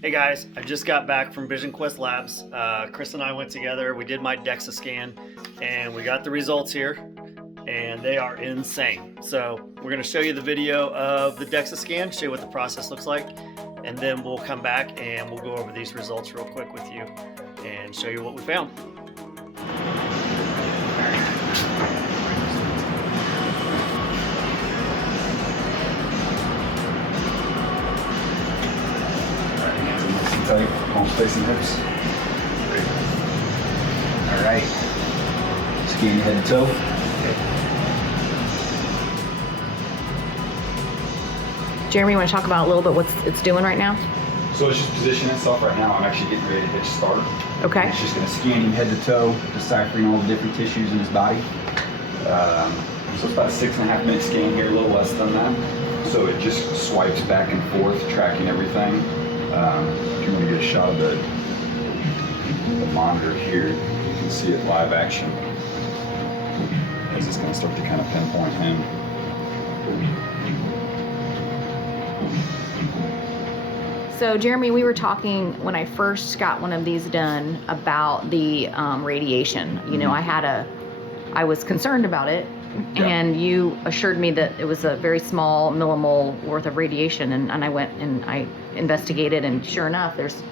Hey guys, I just got back from Vision Quest Labs. Chris and I went together, we did my Dexa scan, and we got the results here, and they are insane. So we're gonna show you the video of the Dexa scan, show you what the process looks like, and then we'll come back and we'll go over these results real quick with you and show you what we found. Tight, palms facing hips. All right. Scan your head to toe. Jeremy, you want to talk about a little bit what it's doing right now? So it's just positioning itself right now. I'm actually getting ready to hit start. Okay. It's just going to scan him head to toe, deciphering all the different tissues in his body. So it's about a 6.5 minute scan here, a little less than that. So it just swipes back and forth, tracking everything. If you want to get a shot of the monitor here, you can see it live action as it's going to start to kind of pinpoint him. So Jeremy, we were talking when I first got one of these done about the radiation. You know, I was concerned about it, and you assured me that it was a very small millimole worth of radiation, and I went and I investigated, and sure enough, there's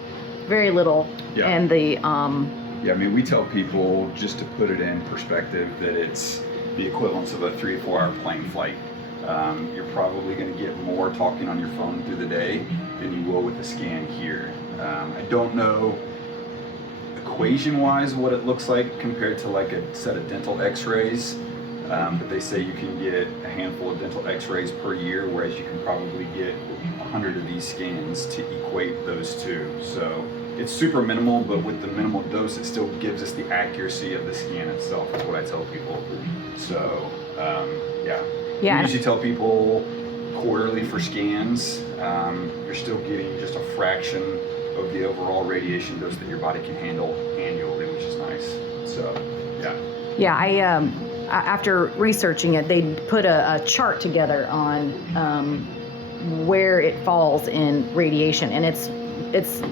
very little. Yeah. And the yeah, I mean, we tell people, just to put it in perspective, that it's the equivalence of a 3 to 4 hour plane flight. You're probably going to get more talking on your phone through the day than you will with a scan here. I don't know equation-wise what it looks like compared to like a set of dental x-rays, but they say you can get a handful of dental x-rays per year, whereas you can probably get 100 of these scans to equate those two. So it's super minimal, but with the minimal dose, it still gives us the accuracy of the scan itself, is what I tell people. So yeah. We usually tell people quarterly for scans. You're still getting just a fraction of the overall radiation dose that your body can handle annually, which is nice. So, yeah. Yeah, I after researching it, they put a chart together on where it falls in radiation, and it's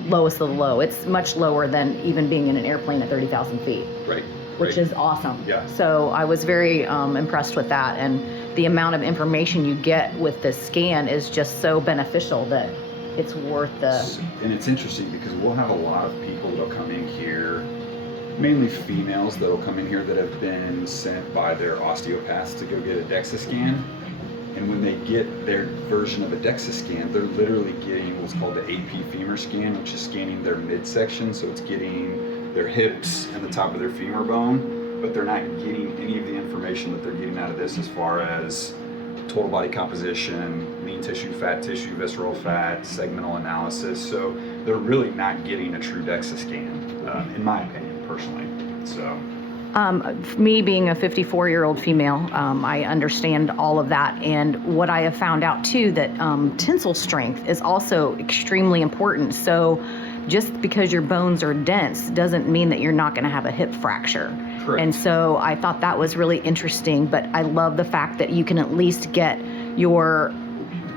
lowest of the low. It's much lower than even being in an airplane at 30,000 feet. Right. Which is awesome. Yeah. So I was very impressed with that, and the amount of information you get with this scan is just so beneficial that it's worth the... And it's interesting because we'll have a lot of people that'll come in here, mainly females that'll come in here that have been sent by their osteopaths to go get a Dexa scan. And when they get their version of a Dexa scan, they're literally getting what's called the AP femur scan, which is scanning their midsection. So it's getting their hips and the top of their femur bone, but they're not getting any of the information that they're getting out of this as far as total body composition, lean tissue, fat tissue, visceral fat, segmental analysis. So they're really not getting a true Dexa scan, in my opinion, personally. So. Me being a 54-year-old female, I understand all of that. And what I have found out too, that tensile strength is also extremely important. So just because your bones are dense doesn't mean that you're not going to have a hip fracture. Correct. And so I thought that was really interesting, but I love the fact that you can at least get your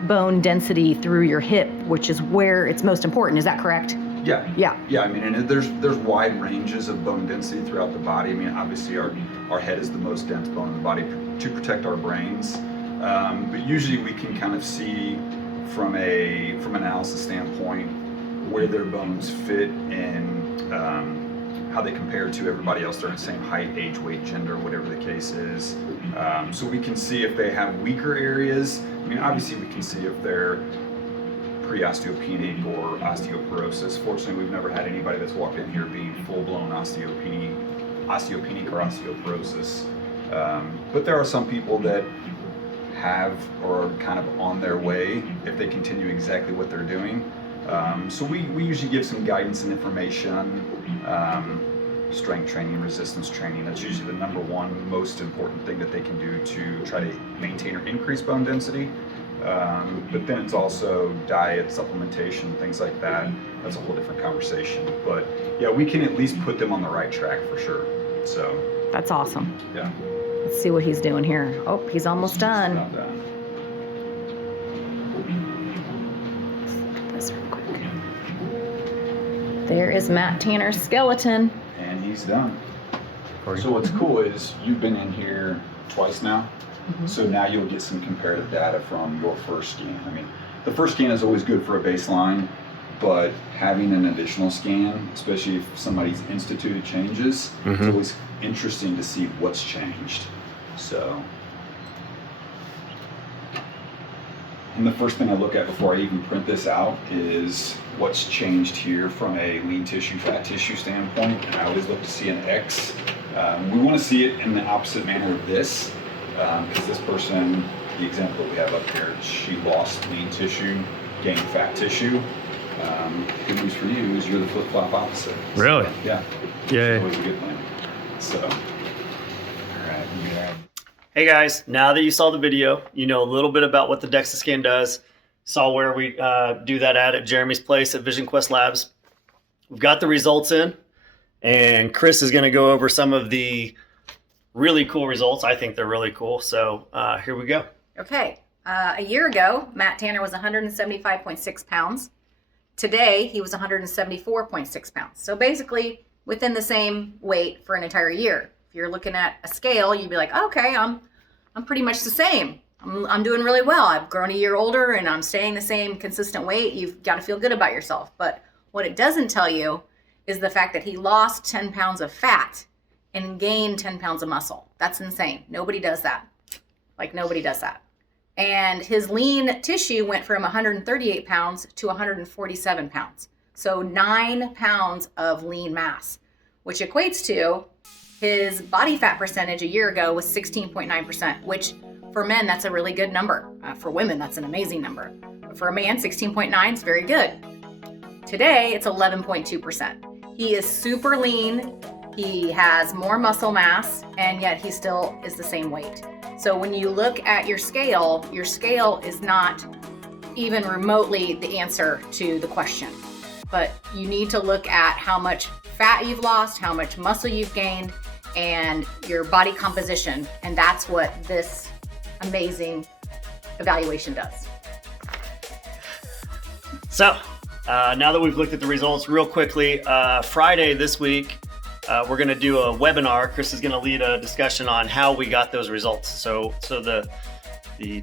bone density through your hip, which is where it's most important. Is that correct? Yeah. Yeah. Yeah, I mean, and there's wide ranges of bone density throughout the body. I mean, obviously our head is the most dense bone in the body to protect our brains. But usually we can kind of see from an analysis standpoint where their bones fit and how they compare to everybody else. They're the same height, age, weight, gender, whatever the case is. So we can see if they have weaker areas. I mean, obviously we can see if they're pre-osteopenic or osteoporosis. Fortunately, we've never had anybody that's walked in here being full-blown osteopenic or osteoporosis. But there are some people that have or are kind of on their way if they continue exactly what they're doing. So we usually give some guidance and information, strength training, resistance training. That's usually the number one most important thing that they can do to try to maintain or increase bone density. But then it's also diet, supplementation, things like that. That's a whole different conversation. But yeah, we can at least put them on the right track for sure. So That's awesome. yeah. Let's see what he's doing here. Oh, he's almost done. Not done. Let's look at this real quick. There is Matt Tanner's skeleton. And he's done. So what's cool is you've been in here twice now. So now you'll get some comparative data from your first scan. I mean, the first scan is always good for a baseline, but having an additional scan, especially if somebody's instituted changes, it's always interesting to see what's changed. So, and the first thing I look at before I even print this out is what's changed here from a lean tissue, fat tissue standpoint. And I always look to see an X. We want to see it in the opposite manner of this, because this person, the example that we have up here, she lost lean tissue, gained fat tissue. Good news for you is you're the flip-flop opposite. Really? So, yeah. Yay. It's always a good thing. So, all right. Yeah. Hey guys, now that you saw the video, you know a little bit about what the Dexa Scan does. Saw where we do that at Jeremy's place at Vision Quest Labs. We've got the results in, and Chris is going to go over some of the really cool results. I think they're really cool. So here we go. Okay. A year ago, Matt Tanner was 175.6 pounds. Today, he was 174.6 pounds. So basically within the same weight for an entire year. If you're looking at a scale, you'd be like, okay, I'm pretty much the same. I'm doing really well. I've grown a year older and I'm staying the same consistent weight. You've got to feel good about yourself. But what it doesn't tell you is the fact that he lost 10 pounds of fat and gained 10 pounds of muscle. That's insane. Nobody does that. Like, nobody does that. And his lean tissue went from 138 pounds to 147 pounds. So 9 pounds of lean mass, which equates to his body fat percentage a year ago was 16.9%, which for men, that's a really good number. For women, that's an amazing number. But for a man, 16.9 is very good. Today, it's 11.2%. He is super lean. He has more muscle mass, and yet he still is the same weight. So when you look at your scale is not even remotely the answer to the question. But you need to look at how much fat you've lost, how much muscle you've gained, and your body composition. And that's what this amazing evaluation does. So now that we've looked at the results real quickly, Friday this week, we're going to do a webinar. Chris is going to lead a discussion on how we got those results. So the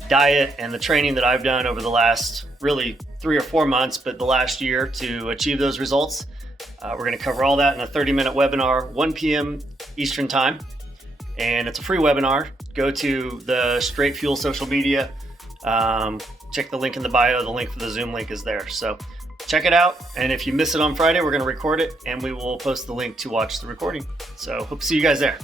diet and the training that I've done over the last really 3 or 4 months, but the last year to achieve those results. We're going to cover all that in a 30-minute webinar, 1 p.m. Eastern time. And it's a free webinar. Go to the Strate Fuel social media. Check the link in the bio. The link for the Zoom link is there. So check it out. And if you miss it on Friday, we're going to record it and we will post the link to watch the recording. So hope to see you guys there.